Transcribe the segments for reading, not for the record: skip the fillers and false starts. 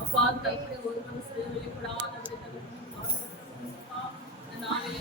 அப்பா தகப்பனே ஒரு மனசு வெளிப்படாத நாளையே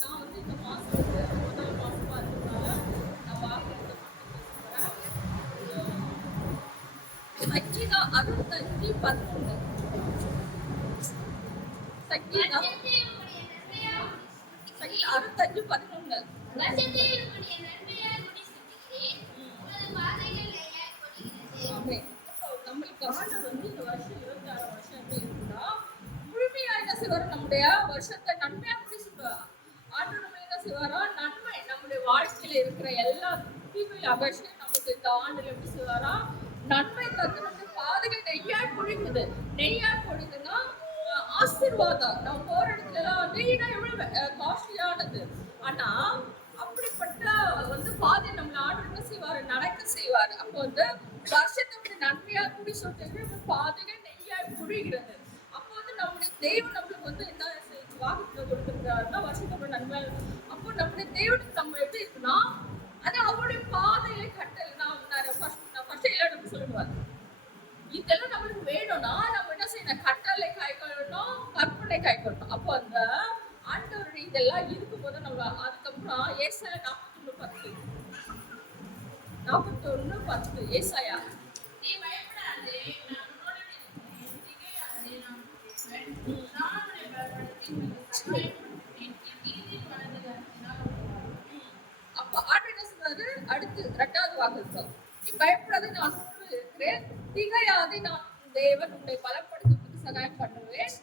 நான் வந்து இந்த மாசம் வந்து முதல் மாசமா இருக்கிறதுனால நான் வாக்குறது சங்கீதா 65:11 சங்கீதா 65:11 நம்மளுக்கு ஆண்டவர் வந்து இந்த வருஷம் 26 வருஷம் எப்படி இருக்குன்னா முழுமையா என்ன செய்வாரு, நம்முடைய வருஷத்தை நன்மையா எப்படி சொல்லுவார் ஆண்டவர். நம்ம என்ன செய்வாரா, நன்மை நம்முடைய வாழ்க்கையில இருக்கிற எல்லா தீமை அகற்றி நமக்கு இந்த ஆண்டுல எப்படி செய்வாரா நன்மை தந்து நம்முடைய பாதைகள் நெய்யாய் பொழிக்குது. நெய்யாய் பொழிதுன்னா ஆசீர்வாதம். நம்ம போற இடத்துல எல்லாம் நெய்னா எவ்வளவு காஸ்ட்லியானது. ஆனா அப்படிப்பட்ட வந்து பாதை நம்மள ஆண்டவர் செய்வாரு, நடக்க செய்வாரு. அப்போ வந்து வருஷத்துக்கு நன்மையா கூடி சொல்றது பாதைகள் நெய்யாய் பொழிகிறது. அப்போ வந்து நம்முடைய தெய்வம் நம்மளுக்கு வந்து என்ன வாக்குறுதி கொடுத்துருக்காருன்னா வருஷத்தோட நன்மை. அப்போ நம்முடைய தெய்வனுக்கு நம்ம எப்படி இருக்குன்னா அது அவருடைய பாதையில கட்டல். நான் ஃபர்ஸ்ட் நம்ம சொல்லுவாரு இதெல்லாம் நம்மளுக்கு வேணும்னா நம்ம என்ன செய்யணும், கட்டளை காய்க்கணும், கற்பனை காய்க்கணும். அப்போ அந்த ஆண்டவருடைய இதெல்லாம் இருக்கும்போது நம்ம அதுக்கப்புறம் ஏசாயா 41:10 ஏசாயா நீ பயப்படாதே, நான் உன்னோட இருக்கிறேன், நான் பேசுவேன், நான் உன்னை பலப்படுத்தி அப்ப ஆண்டு என்ன சொல்றாரு, அடுத்து 2வது வாக்குத்தத்தம் நீ பயப்படாதே, நான் உன்னோடு இருக்கிறேன், திகையாதே, நான் தேவன் உன்னை பலப்படுத்துவதற்கு சகாயம் பண்ணுவேன்,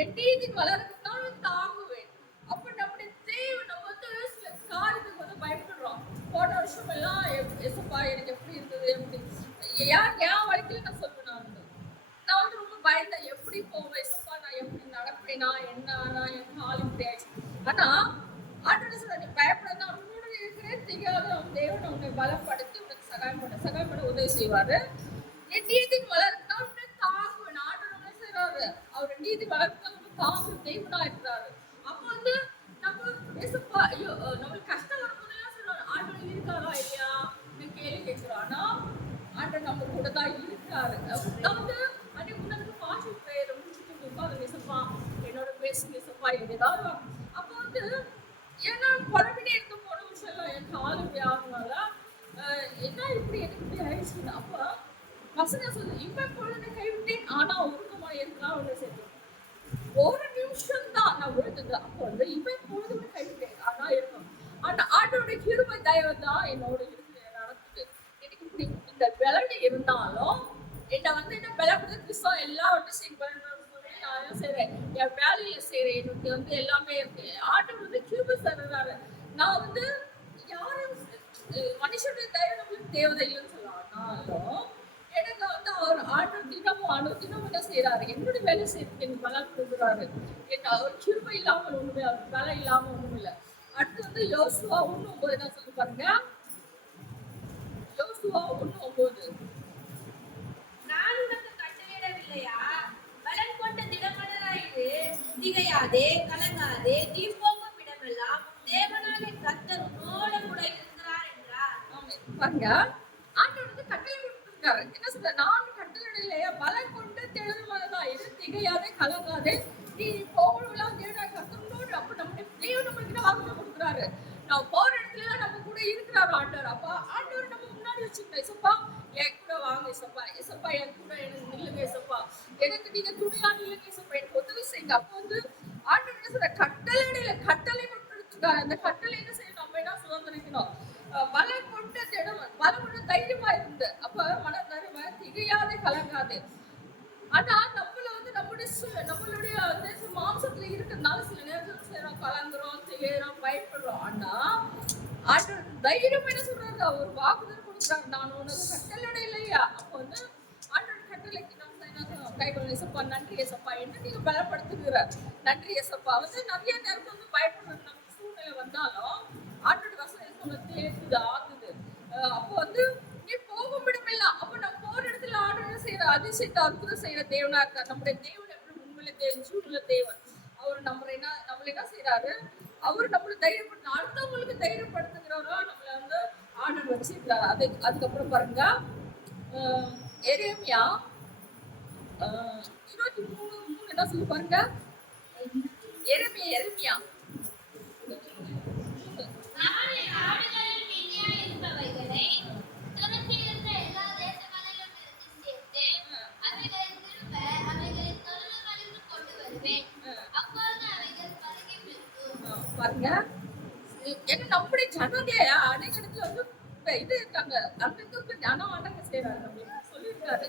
என் நீதி வளர்ந்தாலும் தாங்குவேன். அப்ப நம்முடைய தேவன் நம்ம வந்து சில காரியத்துக்கு வந்து பயப்படுறோம். போன வருஷம் எல்லாம் எசப்பா எனக்கு எப்படி இருந்தது, எப்படி என் வாழ்க்கையில நான் சொல்லுவேன், நான் வந்து ரொம்ப பயந்தேன், எப்படி போவேன் எசப்பா, நான் எப்படி நடப்பேனா என்ன, நான் என் கால் இப்படி ஆயிடுச்சு. ஆனா ஆண்டு சொல்ற நீ பயப்படாத, நான் உன்னோட இருக்கிறேன், திகையாத, அவன் தேவன் உன்னை பலப்படுத்தி உனக்கு சகாயம் பண்ண உதவி செய்வாரு. என் நீதி வளர்த்தா உன்னை தாங்குவேன். ஆண்டு என்ன செய்யறாரு, அவர் நீதி வளர்த்தா தாங்கு தெய்வனா இருக்கிறாரு. அப்ப வந்து நம்ம ஏசப்பா ஐயோ நம்மளுக்கு கஷ்டம் வரும்போதெல்லாம் சொல்றாரு ஆண்டு இருக்காரா இல்லையா கேள்வி கேட்கிறோம். ஆனா ஆண்டு நம்ம கூட தான் இருக்காரு. நான் வந்து அன்னைக்கு முன்னாடி பாட்டு பேர் முடிச்சுட்டு உட்காந்து ஏசப்பா என்னோட பேசுங்க ஏசப்பா ஏதாவது. அப்போ வந்து ஏன்னா குழம்பினே இருக்க போன விஷயம் எல்லாம் என் காலு ஆகுனால என்ன இப்படி எனக்கு இப்படி ஆயிடுச்சு. அப்போ வசன சொல்லு இப்ப பொழுது கைவிட்டேன் ஆனா ஒருக்கமா இருக்கலாம் ஒண்ணு சேர்த்து ஒரு நிமிஷம் தான் நான் விழுந்தது. அப்போ வந்து இப்ப பொழுது கைவிட்டேன் ஆனா இருக்கும். ஆனா ஆண்டோட கிருபை தயவு தான் என்னோட இருக்கு நடக்குது. எனக்கு இப்படி இந்த விளையாட்டு இருந்தாலும் என்னை வந்து என்ன விளையாடுறது கிறிஸ்தவம் எல்லாம் வந்து நான் செய்றேன், என் வேலையில செய்றேன், எனக்கு வந்து எல்லாமே இருக்கு. ஆண்டவர் வந்து கிருபை தருறாரு. நான் வந்து யாரும் மனுஷனுடைய தயவு நம்மளுக்கு தேவதை இல்லைன்னு சொல்லலாம்னாலும் எனக்கு வந்து அவர் ஆண்டவர் தினமும் என்ன செய்யறாரு, என்னுடைய வேலை செய்யறதுக்கு எனக்கு பலன் கொடுக்குறாரு. அவர் கிருபை இல்லாமல் ஒண்ணுமே, அவர் வேலை இல்லாம ஒண்ணும் இல்லை. அடுத்து வந்து யோசுவா 1:9 என்ன சொல்லி பாருங்க. யோசுவா 1:9 நான் உனக்கு கட்டளையிடவில்லையா, பலன் கொண்ட திடமனதாயிரு, திகையாதே கலங்காதே, நீ போகும் இடமெல்லாம் தேவனாகிய கர்த்தர் உன்னோடு கூட இருக்கிறார் என்றார். பாருங்க ஆண்டவர் வந்து கட்டளை கொடுத்திருக்காரு. என்ன சொல்ற, நான் கட்டளையிடலையா, பலன் கொண்டு திடமனதாயிரு, திகையாதே கலங்காதே, நீ போகலாம் தேவனாகிய கர்த்தரோடு. அப்ப நம்முடைய தேவன் நம்மளுக்கு வாக்குறுதி கொடுக்குறாரு. நம்ம போற இடத்துல நம்ம கூட இருக்கிறாரு ஆண்டவர். அப்ப ஆண்டவர் நம்ம முன்னாடி வச்சுக்கணும், இசப்பா என் கூட வாங்க இசப்பா, இசப்பா என் கூட எனக்கு நில்லுங்க இசப்பா, எனக்கு நீங்க துணியா நில்லுங்க இசப்பா, எனக்கு உதவி செய்யுங்க. அப்போ வந்து ஆண்டவர் என்ன சொல்ற, கட்டளை மட்டும் எடுத்துக்காரு. அந்த கட்டளை என்ன செய்யணும், நம்ம என்ன சுதந்திரிக்கணும், பலம் கொண்ட திடம், பலம் கொண்ட தைரியமா இருந்து, அப்ப மன தைரியமா திகையாதே கலங்காதே. ஆனா நம்மள வந்து நம்மளுடைய மாம்சத்துல இருக்கிறதுனால சில நேரத்துல செய்யறோம், கலங்குறோம், திகைறோம், பயப்படுறோம். ஆனா ஆண்டவர் தைரியம் என்ன சொல்றாரு, அவர் வாக்குதல் கொடுக்குறாரு, நான் உனக்கு கட்டளை இல்லையா. அப்போ வந்து ஆண்டவர் கட்டளைக்கு நம்ம என்ன கைகள் ஏசப்பா நன்றி ஏசப்பா என்று நீங்க பலப்படுத்துகிற நன்றி ஏசப்பா. வந்து நிறைய நேரத்துல வந்து பயப்படுற நமக்கு சூழ்நிலை வந்தாலும் ஆண்டோட வசனம் சொன்னது ஏற்றுது ஆகுது. அப்போ வந்து நீ போகும் இடமில்ல, அப்ப நம்ம போற இடத்துல ஆண்டவர் செய்யற அதிசயத்தை அற்புதம் செய்யற தேவனா இருக்கார். நம்முடைய தேவன் எப்படி உண்மையில தேவன், ஜீவனுள்ள தேவன். அவர் நம்மள என்ன செய்யறாரு, அவர் நம்மளை தைரியப்படுத்த, அடுத்தவங்களுக்கு தைரியப்படுத்துகிறவரா நம்மள வந்து ஆண்டவர் வச்சிருக்கிறார். அதுக்கப்புறம் பாருங்க, எரேமியா 23:3 என்ன சொல்லி பாருங்க. எரேமியா அவன் என் ஆடுகளில் மீதியாயிருப்பவைகளை துரத்தியிருந்த எல்லா தேசங்களிலுமிருந்து சேர்த்து அவைகளை திரும்ப அவைகளின் தொழுவங்களுக்கு கொண்டு வருவேன். அப்பொழுது அவைகள் பலுகி பெருகும். பாருங்க, ஏன்னா நம்முடைய ஜனங்க அநேக இடத்துல வந்து இது இருக்காங்க, அன்றைக்கு ஜனம் ஆண்டங்க செய்யறாரு அப்படின்னு சொல்லியிருக்காரு.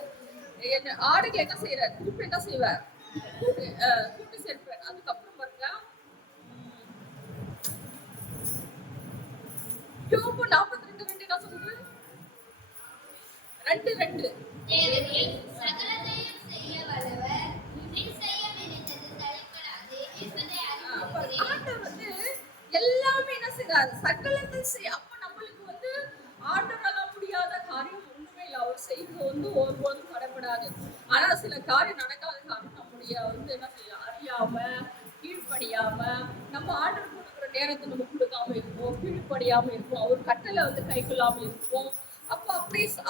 ஆடுகள் என்ன செய்யறாரு, திருப்பி என்ன செய்வார், கூட்டு சேர்ப்பார். அதுக்கப்புறம் பாருங்க, யோபு 42:2 என்ன சொல்லுது, 2:2 தேவரீர் சகலத்தையும் செய்ய வல்லவர், நீர் செய்ய நினைத்தது தடைபடாது என்பதை அறிந்திருக்கிறேன். ஆண்டவர் வந்து எல்லாமே என்ன செய்யறாரு, சகலத்தை செய்ய. அப்ப நம்மளுக்கு வந்து ஆண்டவரால முடியாத காரியம் ஒண்ணுமே இல்லை. அவர் செய்வது வந்து ஒருபோதும் தடைபடாது. ஆனா சில காரியம் நடக்காத காரணம் நம்முடைய வந்து என்ன செய்ய அறியாம, கீழ்ப்படியாம, நம்ம ஆர்டர் கொடுக்குற நேரத்தை நம்ம கொடுக்காம இருப்போம், கீழ்ப்படியாம இருப்போம், அவர் கட்டளை வந்து கை கொள்ளாம இருப்போம். அப்போ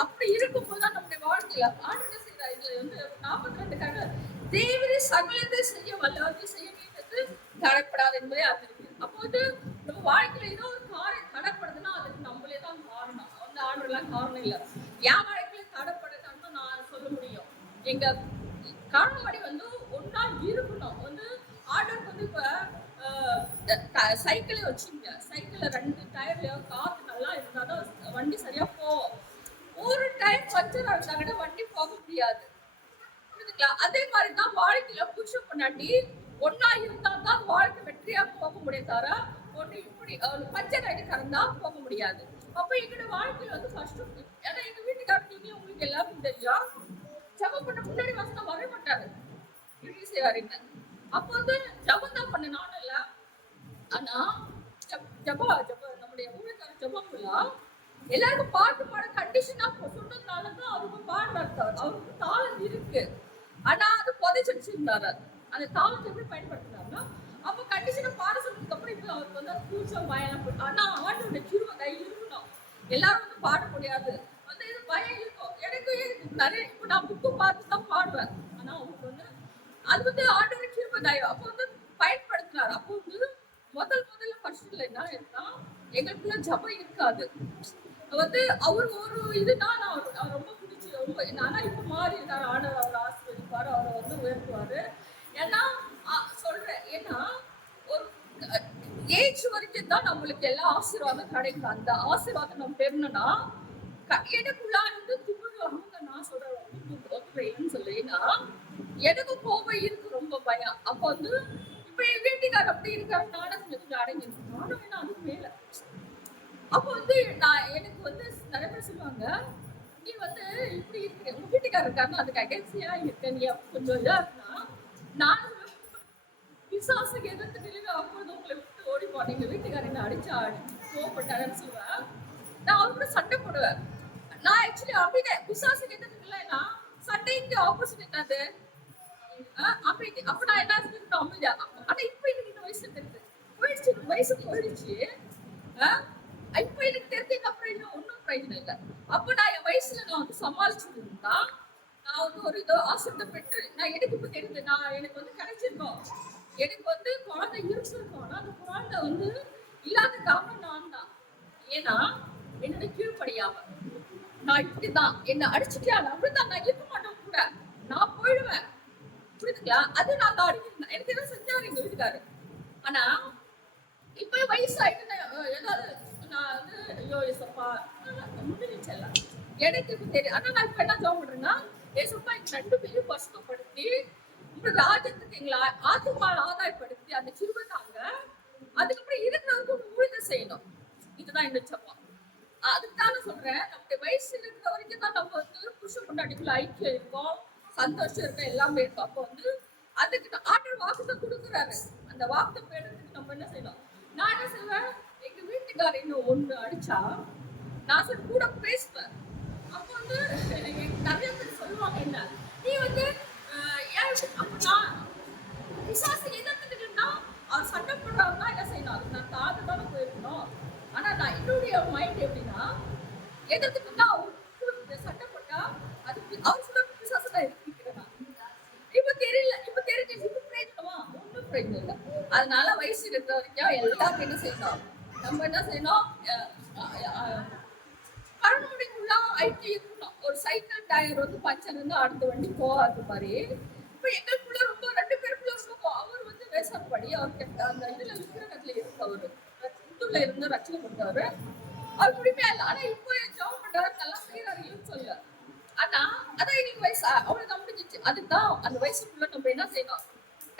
அப்படி இருக்கும்போது தான் நம்முடைய வாழ்க்கையில ஆர்டர் செய்யற இதுல வந்து 42 தேவரே சகலத்தை செய்ய வல்லவரை செய்ய நீண்டது தடைப்படாது என்பதே அறிந்திருக்கு. அப்போ வந்து நம்ம வாழ்க்கையில ஏதோ ஒரு காரியம் தடைப்படுதுன்னா அதுக்கு நம்மளே தான் காரணம், அந்த ஆர்டர் எல்லாம் காரணம் இல்லை. என் வாழ்க்கையில தடைப்படுதுன்னு நான் சொல்ல முடியும். எங்க காரணப்படி வந்து ஒன்னா இருக்கணும். வந்து ஆர்டருக்கு வந்து இப்ப சைக்கிளே வச்சுங்க, சைக்கிள்ல 2 டயர்ல காத்து நல்லா இருந்தாதான் வண்டி சரியா போகும். ஒரு டயர் பஞ்சர் ஆகிட்டாங்கன்னா வண்டி போக முடியாது. புரியுதுங்களா? அதே மாதிரிதான் வாழ்க்கையில புருஷன் பொண்டாட்டி ஒன்னா இருந்தா தான் வாழ்க்கை வெற்றியா போக முடியும், தவிர ஒண்ணு இப்படி பஞ்சர் ஆகிட்டு கடந்தா போக முடியாது. அப்ப எங்களோட வாழ்க்கையில வந்து ஃபர்ஸ்ட், ஏன்னா எங்க வீட்டுக்காரர் நீங்க உங்களுக்கு எல்லாருக்கும் தெரியும், ஜபம் பண்ண முன்னாடி வசனம் வர மாட்டாரு, இப்படி செய்வாருங்க. அப்போ வந்து ஜபம் தான் பண்ண நானும் இல்ல. ஆனா நம்முடைய ஊழியக்காரர் ஜபம்ல எல்லாருக்கும் பாட்டு பாட கண்டிஷனா சொன்னதுனாலதான் அவருக்கு பாடுறாரு. அவருக்கு தாளம் இருக்கு, ஆனா அது புதைச்சு வச்சிருந்தாரு. அந்த தாளத்தை எப்படி பயன்படுத்தினாருன்னா, அப்ப கண்டிஷனா பாட சொன்னதுக்கு அப்புறம் இப்ப அவருக்கு வந்து கூச்சம் பயம். ஆனா ஆண்டோட கிருபை இருக்கணும். எல்லாரும் வந்து பாட முடியாது, வந்து இது பயம் இருக்கும். எனக்கு நிறைய இப்ப நான் புக்கு பார்த்து தான் பாடுவேன். ஆனா அவங்களுக்கு வந்து அது வந்து ஆண்டோட கிருபை தயவு அப்போ வந்து பயன்படுத்தினாரு. அப்போ வந்து முதல்ல ஃபர்ஸ்ட்ல என்ன இருந்தா, எங்களுக்குள்ள ஜபம் இருக்காது. வந்து அவர் ஒரு இதுனா அவர் ரொம்ப பிடிச்சி ரொம்ப, ஆனா இப்ப மாறி இருக்காரு. ஆண்டவர் அவர் ஆசீர்வதிப்பாரு, அவரை வந்து உயர்த்துவாரு. ஏன்னா சொல்றேன், ஏன்னா ஒரு ஏஜ் வரைக்கும் தான் நம்மளுக்கு எல்லா ஆசீர்வாதம் கிடைக்கும். அந்த ஆசீர்வாதம் நம்ம பெறணும்னா எனக்குள்ள இருந்து திமிரு அவங்க நான் சொல்றேன் சொல்லேன்னா எனக்கு கோபம் இருக்கு, ரொம்ப பயம். அப்ப வந்து இப்ப என் வீட்டுக்காரர் அப்படி இருக்காரு, நானும் கொஞ்சம் அடங்கி நானும் வேணா அதுக்கு மேல. அப்ப வந்து எனக்கு வந்து நிறைய பேர் சொல்லுவாங்க, நீ வந்து இப்படி இருக்க, உங்க வீட்டுக்காரர் இருக்காருன்னா அதுக்கு அகேன்ஸ்டியா இருக்க, நீ கொஞ்சம் இதா இருக்குன்னா நான் விசுவாசம் எதிர்த்து நிலையில அப்பொழுது உங்களை விட்டு ஓடி போனேன். எங்க வீட்டுக்காரர் என்ன அடிச்சா கோவப்பட்டாருன்னு சொல்லுவேன். நான் அவரோட சண்டை போடுவேன். நான் ஆக்சுவலி அப்படிதான் விசுவாசம் எதிர்த்து இல்லைன்னா சண்டைக்கு ஆப்போசிட் என்னது அப்ப நான் என்ன செஞ்சுட்டோம் அமைதியா. ஆனா இப்ப எனக்கு இந்த வயசு தெரியுது, வயசு போயிடுச்சு. இப்ப எனக்கு தெரிஞ்சதுக்கு அப்புறம் இன்னும் ஒன்னும் பிரயோஜனம் இல்லை. அப்ப நான் என் வயசுல நான் வந்து சமாளிச்சுட்டு இருந்தா நான் வந்து ஒரு இதோ ஆசத்தை பெற்று நான் எனக்கு இப்ப தெரியுது, எனக்கு வந்து கிடைச்சிருக்கோம், எனக்கு வந்து குழந்தை இருந்திருக்கும். ஆனா அந்த குழந்தை வந்து இல்லாத காரணம் நான் தான். ஏன்னா என்னோட கீழ்படியாம நான் இப்படிதான் என்ன அடிச்சுட்டியா அப்படிதான் நான் இருக்க மாட்டேன் கூட, நான் போயிடுவேன். புரியுதுங்களா? அது நான் அடிக்கிறேன். எனக்கு என்ன செஞ்சாரு எங்க வீட்டுக்காரு. ஆனா இப்ப வயசாயிட்டு ஏதாவது நான் வந்து ஐயோ ஏசப்பா முடிஞ்சிச்சல்ல எனக்கு இப்ப தெரியும். ஆனா நான் இப்ப என்ன ஜாப் பண்றேன்னா, ஏசப்பா எங்க 2 பேரும் பசுமைப்படுத்தி உங்க ராஜ்யத்துக்கு எங்களை ஆத்துமால் ஆதாயப்படுத்தி அந்த கிருபைக்காக அதுக்கப்புறம் இருக்கிறவங்க ஊழியத்தை செய்யணும். இதுதான் இந்த ஜபம். அதுக்கு தானே சொல்றேன், நம்முடைய வயசு இருக்கிற வரைக்கும் தான் நம்ம வந்து புருஷ பொண்டாட்டிக்குள்ள ஐக்கியம் இருக்கும், சந்தோஷம் இருக்கும், எல்லாமே இருக்கும். அப்போ வந்து அதுக்கு ஆண்டவர் வாக்குத்தம் கொடுக்குறாரு. அந்த வாக்குத்தம் எடுத்துட்டு நம்ம என்ன செய்யணும்? நான் என்ன செய்வேன், எங்க வீட்டுக்காரர் இன்னும் ஒண்ணு அடிச்சா நான் சரி கூட பேசுவேன். அப்போ வந்து நிறைய பேர் சொல்லுவாங்க, என்ன நீ வந்து ஏன் அப்ப நான் பிசாசு எதிர்த்துக்கிட்டுன்னா அவர் சண்டை போடுறாருன்னா என்ன செய்யணும்? அதுக்கு நான் தாழ்ந்து தானே போயிருக்கணும். ஆனா நான் என்னுடைய மைண்ட் எப்படின்னா, எதிர்த்துக்கிட்டா அவர் சண்டை போட்டா அது அவர் சொல்ல பிசாசு தான் எதிர்க்கிறேன். இப்ப தெரியல, இப்ப தெரிஞ்சு இப்ப பிரயோஜனமா? ஒன்றும் பிரயோஜனம் இல்லை. அதனால வயசு இருக்கிற வரைக்கும் எல்லாருக்கும் என்ன செய்யணும்? நம்ம என்ன செய்யணும்? கருணமுடிக்குள்ள ஐடி இருக்கணும். ஒரு சைக்கிள் டயர் வந்து பஞ்சர் வந்து அடுத்த வண்டி போகாது மாதிரி. இப்ப எங்களுக்குள்ள ரொம்ப 2 பேருக்குள்ள ரொம்ப அவர் வந்து வேசப்படி அவர்கிட்ட அந்த இதுல விக்கிரகத்துல இருந்தவர், இந்துல இருந்து ரச்சனை பண்றவரு, அவர் முடிமையா இல்லை. ஆனா இப்போ ஜாப் பண்றாரு, நல்லா செய்யறாருன்னு சொல்ல. ஆனா அதான் இன்னைக்கு வயசு அவ்வளவுதான் முடிஞ்சிச்சு. அதுதான் அந்த வயசுக்குள்ள நம்ம என்ன செய்யணும்?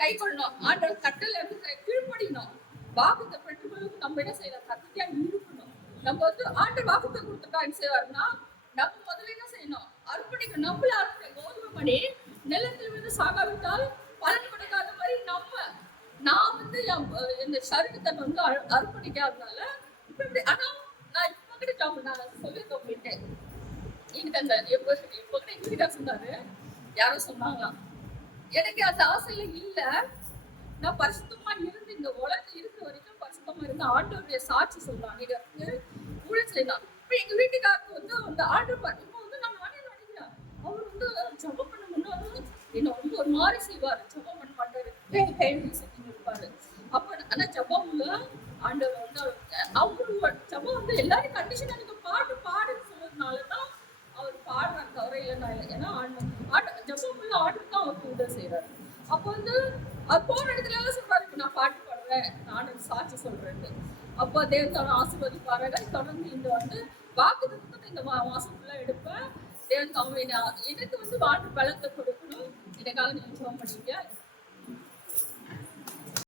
கை கொள்ளணும். ஆண்டவர் கட்டளை வந்து கீழ்ப்படியணும். வாக்குத்தை பெற்றுக்கொள்ளுக்கு நம்ம என்ன செய்யணும்? கத்தியா இருக்கணும். நம்ம வந்து ஆண்டவர் வாக்குத்தை கொடுத்துட்டா என்ன செய்வாருன்னா, நம்ம முதல்ல என்ன செய்யணும்? அர்ப்பணிக்கணும். நம்மள அர்ப்பணி கோதுமை மணி நிலத்தில் வந்து சாகாவிட்டால் பலன் கொடுக்காத மாதிரி நான் வந்து இந்த சரீரத்தை வந்து அர்ப்பணிக்காதனால இப்ப இப்படி. ஆனா நான் இப்ப கிட்ட நான் சொல்லியிருக்கேன் உங்ககிட்ட, எனக்கு அந்த இப்ப எங்க வீட்டுக்காரர் சொன்னாரு, யாரோ சொன்னாங்களாம், எனக்கு அந்த ஆசையில இல்ல, நான் பரிசுத்தமா இருந்து இந்த உலகத்துல இருக்கிற வரைக்கும் பரிசுத்தமா இருந்து ஆண்டவருடைய சாட்சி சொல்றான். நீங்க வந்து ஊழல் செய்யலாம். இப்ப எங்க வீட்டுக்காரருக்கு வந்து அந்த ஆண்டவர் இப்ப வந்து நான் நானே நினைக்கிறேன், அவர் வந்து ஜபம் பண்ண முன்னாடி என்ன வந்து ஒரு மாதிரி செய்வாரு, ஜபம் பண்ண மாட்டாரு, செஞ்சு இருப்பாரு. அப்ப ஆனா ஜபம்ல ஆண்டவர் வந்து அவரு ஜபம் வந்து எல்லாரும் கண்டிஷன் எனக்கு பாடுன்னு சொன்னதுனாலதான் அவர் பாடுறாரு, தவிர இல்லைன்னா இல்லை. ஏன்னா ஜபம்ல ஆண்டு தான் அவருக்கு உதவி செய்யறாரு. அப்போ வந்து அவர் போற இடத்துல எல்லாம் சொல்றாரு, நான் பாட்டு பாடுறேன், நானும் சாட்சி சொல்றேன்னு. அப்போ தேவன் ஆசீர்வதிப்பாரு. தொடர்ந்து இந்த வந்து வாக்குத்தத்தத்தை இந்த மாசம் ஃபுல்லா எடுப்பேன். தேவன் எனக்கு வந்து வாட்டு பலத்தை கொடுக்கணும். எனக்காக நீங்க ஜெபம் பண்ணீங்க.